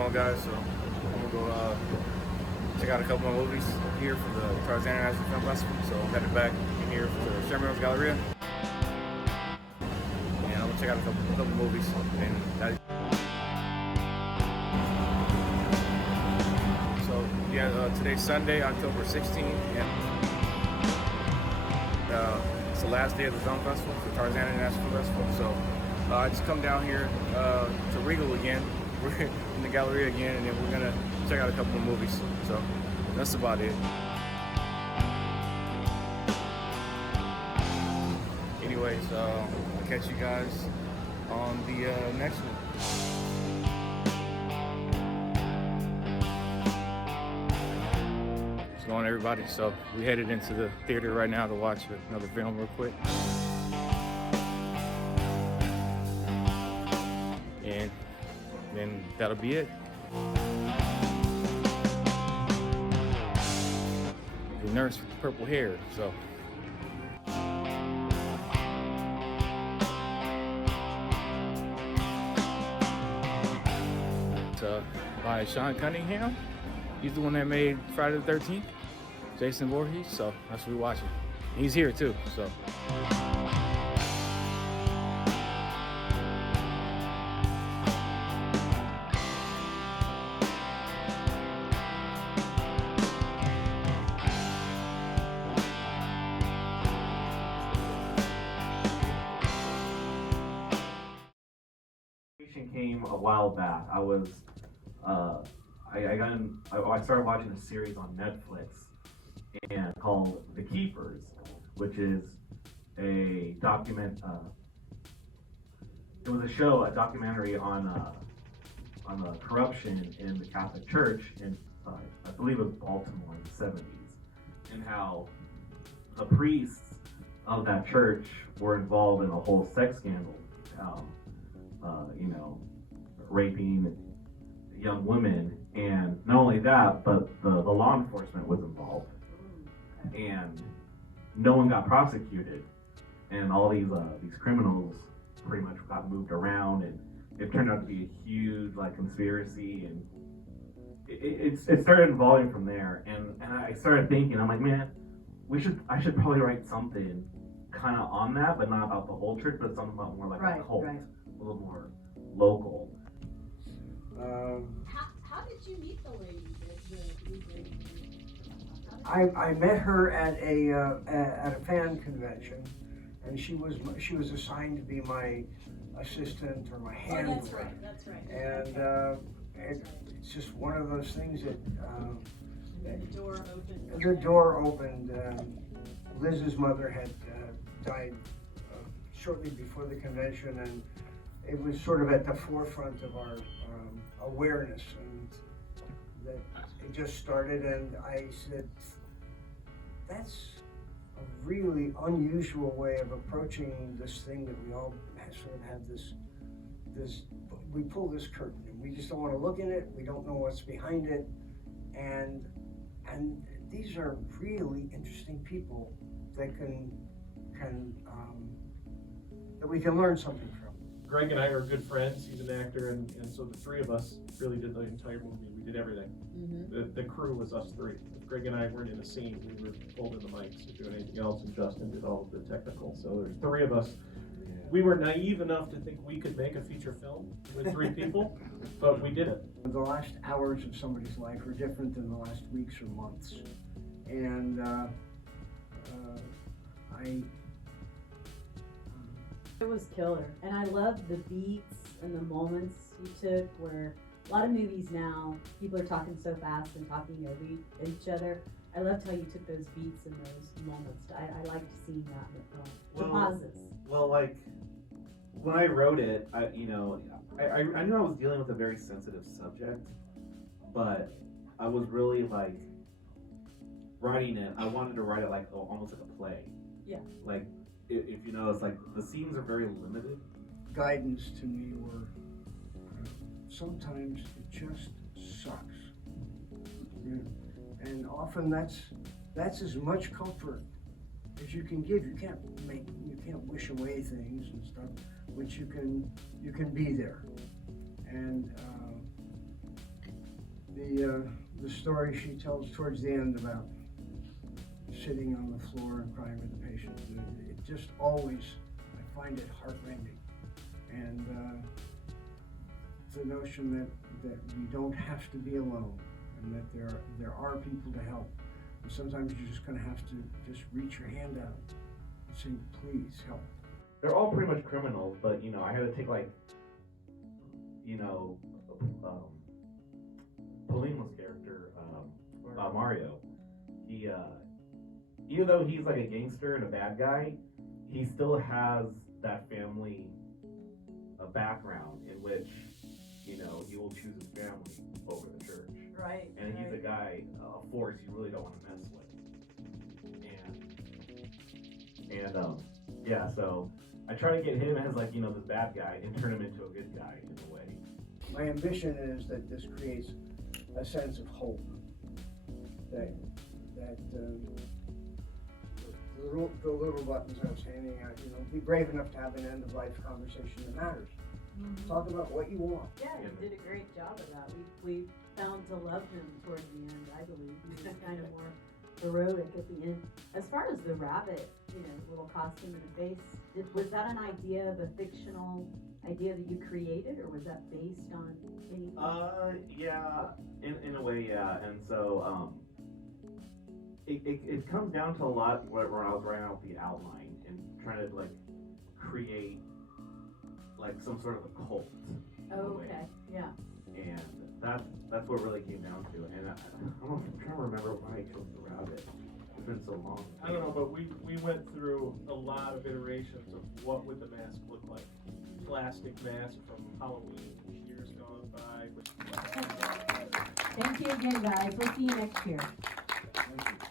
going, guys? So I'm gonna go check out a couple more movies here for the Tarzana International Film Festival. So I'm headed back in here to the Sherman Oaks Galleria, and I'm gonna check out a couple movies. And so yeah, today's Sunday, October 16th, and it's the last day of the film festival, the Tarzana International Film Festival. So I just come down here to Regal again. We're in the Galleria again, and then we're gonna check out a couple of movies. So that's about it. Anyways, I'll catch you guys on the next one. What's going on, everybody? So we headed into the theater right now to watch another film real quick. And then that'll be it. The nurse with the purple hair, so. It's by Sean Cunningham. He's the one that made Friday the 13th, Jason Voorhees, so that's what we're watching. He's here too, so. Came a while back. I started watching a series on Netflix and called The Keepers, which is a it was a documentary on the corruption in the Catholic Church in I believe it was Baltimore in the 70s, and how the priests of that church were involved in a whole sex scandal. Raping young women, and not only that, but the law enforcement was involved, and no one got prosecuted, and all these criminals pretty much got moved around, and it turned out to be a huge conspiracy, and it started evolving from there, and I started thinking, I'm like, man, I should probably write something kind of on that, but not about the whole church, but something about more like a cult, a little more local. How did you meet the lady? I met her at a fan convention, and she was assigned to be my assistant or my handler. Oh, that's right. And it's just one of those things that the door opened. Liz's mother had died shortly before the convention, and it was sort of at the forefront of our awareness, and that it just started, and I said, that's a really unusual way of approaching this thing that we all sort of have this, we pull this curtain, and we just don't want to look in it, we don't know what's behind it, and these are really interesting people that that we can learn something from. Greg and I are good friends. He's an actor, and so the three of us really did the entire movie. We did everything. Mm-hmm. The crew was us three. If Greg and I weren't in a scene, we were holding the mics or doing anything else, and Justin did all of the technical. So there's three of us. Yeah. We were naive enough to think we could make a feature film with three people, but we did it. The last hours of somebody's life are different than the last weeks or months, and It was killer, and I loved the beats and the moments you took where a lot of movies now, people are talking so fast and talking over each other. I loved how you took those beats and those moments. I liked seeing that in the film. The pauses. Well, when I wrote it, I knew I was dealing with a very sensitive subject, but I was really writing it. I wanted to write it almost like a play. Yeah. If you know, it's the scenes are very limited. Guidance to me were sometimes it just sucks, and often that's as much comfort as you can give. You can't wish away things and stuff, but you can be there, and the story she tells towards the end about sitting on the floor and crying with the patient. It just always, I find it heartrending. And the notion that we don't have to be alone, and that there are people to help. And sometimes you're just gonna have to just reach your hand out and say, please help. They're all pretty much criminals, but you know, I had to take like, you know, Polima's character, Mario. He, even though he's like a gangster and a bad guy, he still has that family background in which, you know, he will choose his family over the church. Right. And he's a guy, a force you really don't want to mess with. And yeah, so I try to get him as like, you know, this bad guy and turn him into a good guy in a way. My ambition is that this creates a sense of hope. That the little buttons I was handing out, you know, be brave enough to have an end of life conversation that matters. Mm-hmm. Talk about what you want. Yeah, you did a great job of that. We found to love him toward the end, I believe. He was kind of more heroic at the end. As far as the rabbit, you know, little costume in the face, was that an idea of a fictional idea that you created, or was that based on anything? Yeah, in a way, yeah. And so, it comes down to a lot when I was writing out the outline and trying to like create like some sort of a cult. Oh, okay, yeah. And that's what really came down to. And I'm trying to remember why I chose the rabbit. It's been so long. I don't know, but we went through a lot of iterations of what would the mask look like. Plastic mask from Halloween, years gone by. Thank you again, guys. We'll see you next year. Thank you.